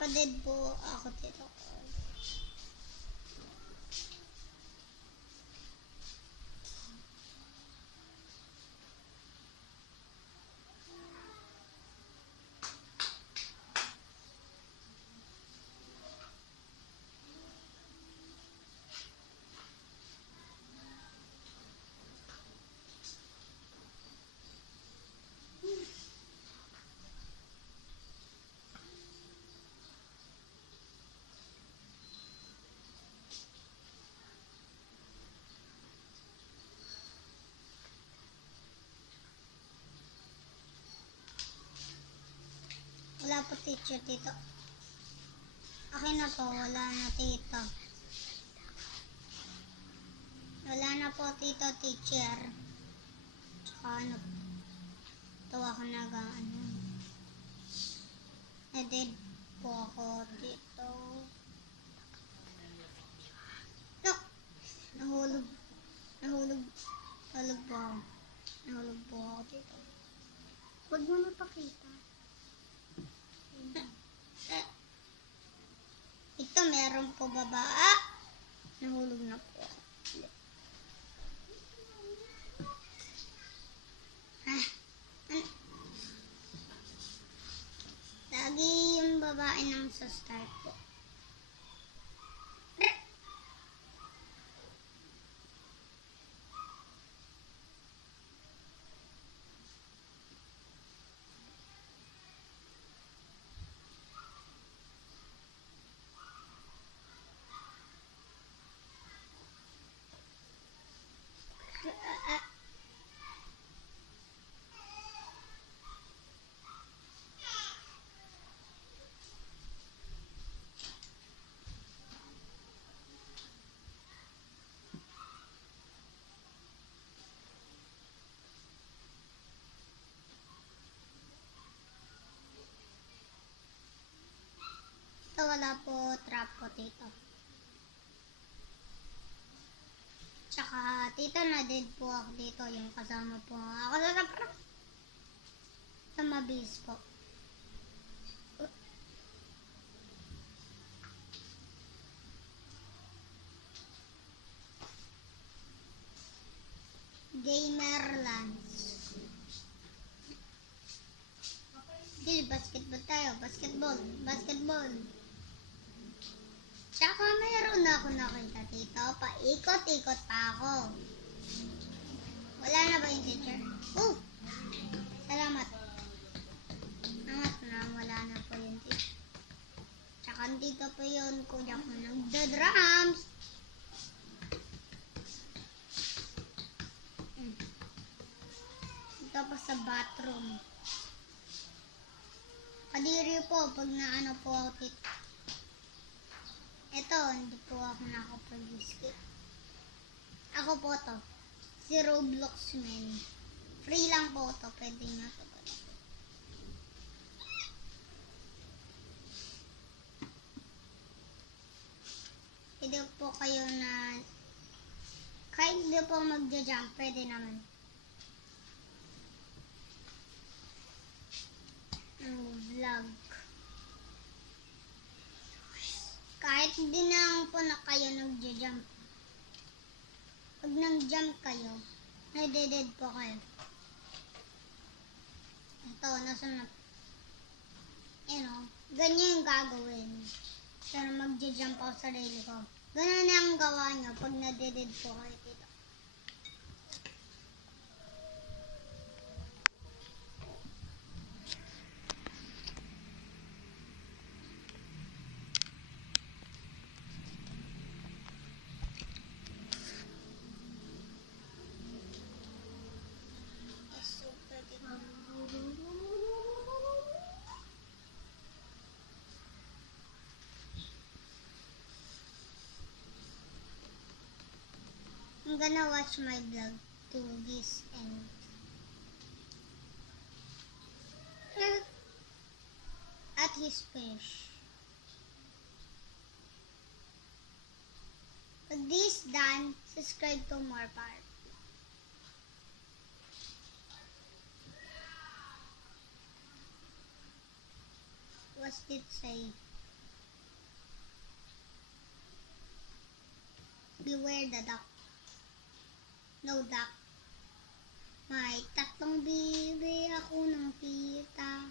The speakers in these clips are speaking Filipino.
Kapatid po ako dito. Wala po teacher dito. Akin na po, wala na tito. Wala na po tito teacher. Tsaka ano, tawa ko na edit po ako dito. No! Nahulog po ako dito. Huwag mo napakita. Ito meron po baba. Nahulog na po ako. Lagi yung babae nang sa start po. Wala po trap po tito. Tsaka tito na din po ako dito, yung kasama po ako sa mabilis po. Gamerlands. Dili, basketball tayo. Basketball. Tsaka mayroon na ako nakita dito. Paikot-ikot pa ako. Wala na ba yung teacher? Oh! Salamat. Wala na po yung teacher. Tsaka dito po yun. Kuya ko nagda-drums. Dito pa sa bathroom. Kadiri po pag naano po ako dito. Ito, hindi po ako nakapag-skip. Ako po to. Si Roblox man. Free lang po to. Pwede nga to. Pwede po kayo na kahit hindi po magja-jump, pwede naman. Vlog. Kahit hindi na po na kayo nagja-jump. Pag nag-jump kayo, nadeded po kayo. Ito, nasa na. Ganyan yung gagawin. Pero magja-jump ako sa sarili ko. Ganun na ang gawa nyo pag nadeded po kayo dito. I'm gonna watch my vlog to this end. At his fish. Pag this done, subscribe to more part. What's it say? Beware the duck. No duck. May tatlong bibi ako nakita.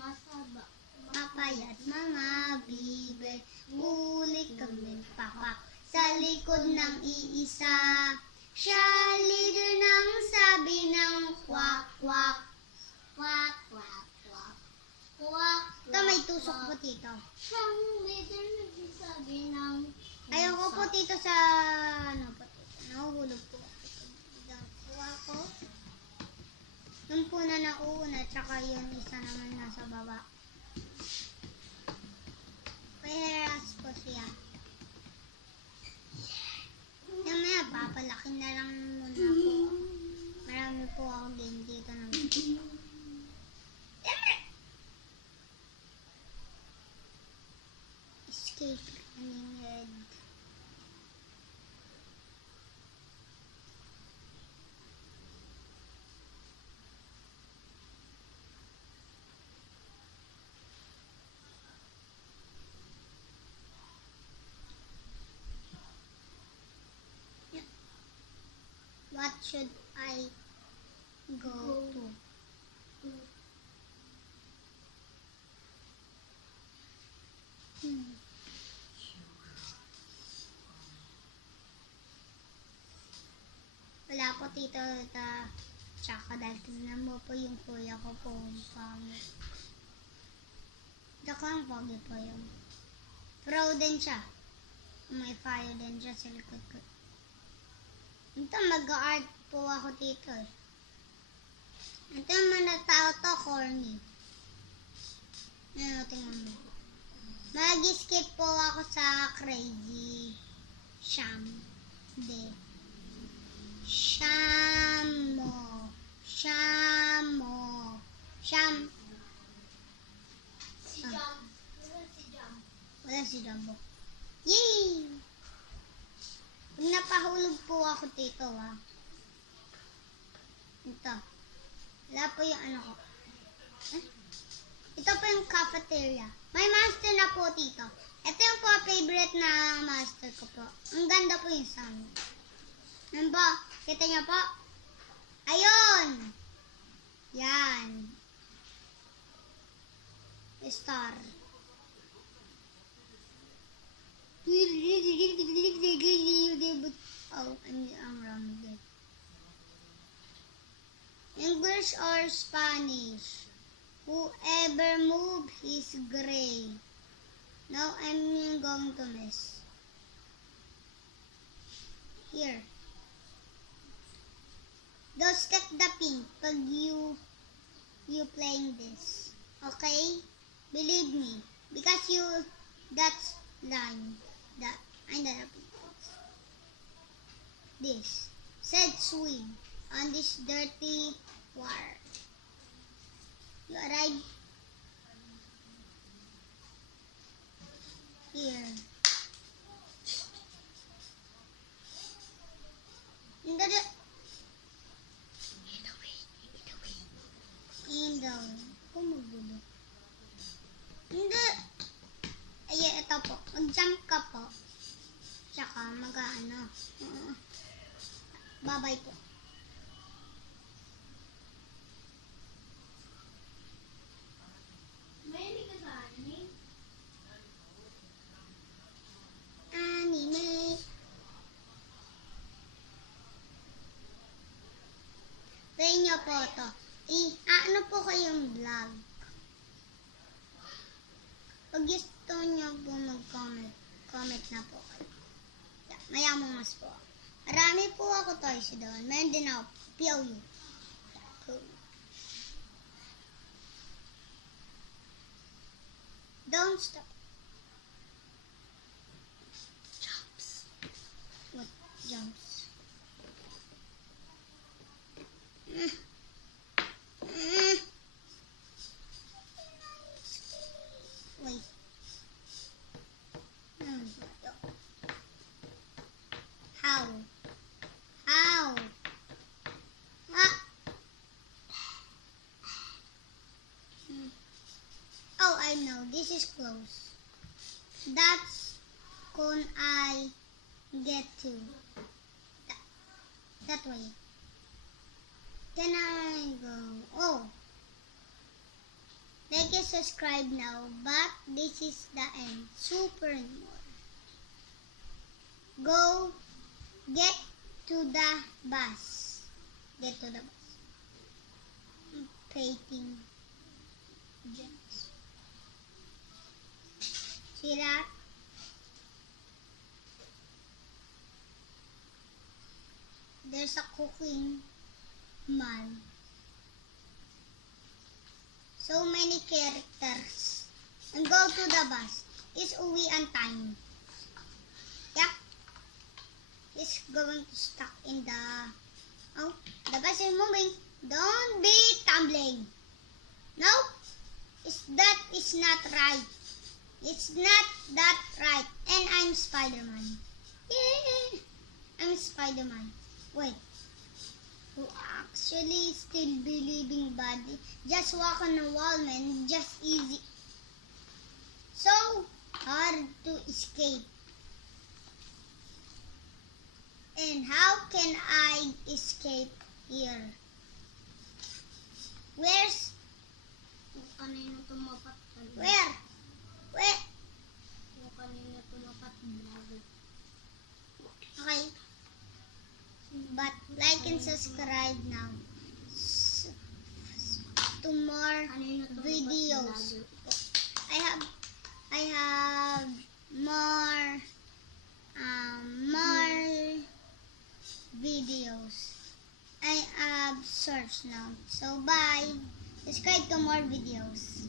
Masaba. Papayat mga bibe. Uli kami papak. Sa likod ng iisa. Siya leader ng sabi ng kwak kwak. Kwak, kwak, kwak. Kwak, Ito may tusok po dito. Siyang leader nagsasabi ng... Ayoko po dito sa ano po dito. Nahuhulog po ako. Kuha ko. Yung po na nauuna, tsaka yung isa naman nasa baba. Pahiras po siya. Yung maya, papalaki na lang muna po. Marami po ako game dito ng escape running head. What should I go to? Hmm. Wala po tito tsaka dahil tingnan mo po yung kuya ko po pangit. Tsaka ang pogi po yung pro din siya. May fire din siya sa likod ko. Ito mag-art po ako dito eh. Ito yung mga tao to corny. Ano, tingnan mo. Mag-skip po ako sa crazy sham. Hindi. Shamo. Shamo. Sham. Si Jam. Wala si Jam. Wala si Jumbo. Yay! Pag napahulog po ako dito, ha. Ito. Wala po yung ano ko. Eh? Ito po yung cafeteria. May master na po dito. Ito yung po favorite na master ko po. Ang ganda po yung sound. Yan po. Kita niyo po? Ayun! Yan. Star. Oh, I'm wrong again. English or Spanish? Whoever move is gray. Now I'm going to miss. Here. Don't stack the pink pag you playing this. Okay? Believe me. Because that's line. I'm gonna repeat this. Said swim on this dirty water. You arrive here. In the Kumugulo. Hindi. Ay, ito po. Mag-jump ka po. Tsaka mag-ano. Bye-bye po. May ka sa anime? Anime. Try nyo po to. Ano po kayong vlog? Pag gusto nyo po mag-comment, comment na po kayo. Yeah, mayamang mas po. Marami po ako toys doon. Meron din ako POU. Yeah, cool. Don't stop. Jumps. What jumps? Wait. How? How? Ah. Oh, I know. This is close. That's kung I get to that way. Can I go? Oh, like and subscribe now, but this is the end. Super and more. Go get to the bus. Get to the bus. Painting gems. See that? There's a cooking man. So many characters. And go to the bus. It's uwian time. Yep. It's going to stuck in the... Oh, the bus is moving. Don't be tumbling. No, that is not right. It's not that right. And I'm Spider-Man. Yeah, I'm Spider-Man. Wait. Who actually still believing body? Just walk on the wall, man. Just easy. So hard to escape. And how can I escape here? Where's... Kung kanino tumapat ka. Where? Where? Kung kanino tumapat vlogger. Okay. But like and subscribe now to more Kanino tumapat videos. vlogger. I have more videos. I have search now. So bye. Subscribe to more videos.